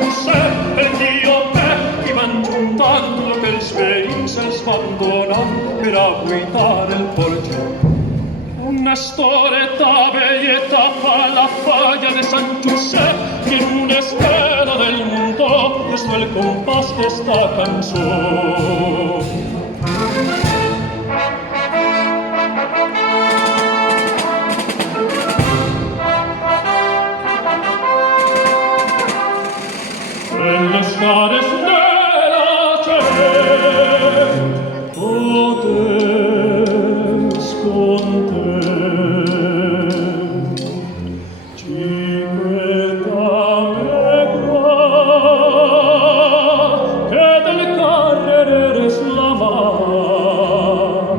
Giuseppe, il mio me, chi mangiuntando che il svein se sbandona per agguitare il porto. Una storetta belletta fa la faglia de San Giuseppe, in una esquela del mundo, questo è il compás de esta canzone. En las cares de la gente, podes content. Chiqueta me guard, que del carrer eres la mar.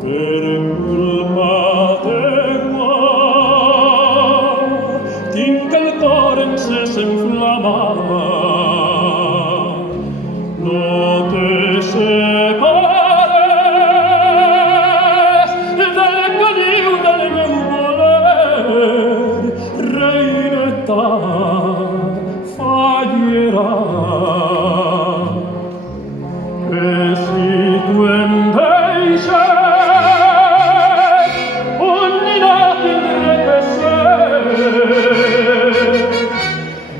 Per culpa de guard, tinc el cor en se s'enflama. No te separes del caliu del meu voler, reineta fallera. Que si tu em deixes, un ninot tindré que ser.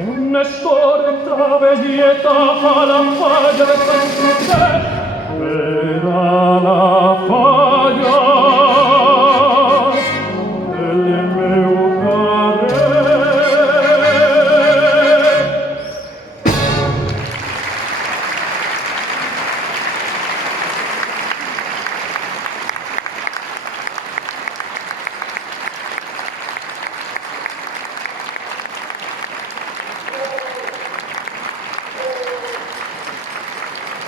Una storetta belleta fa la falla de San Josep, per a la falla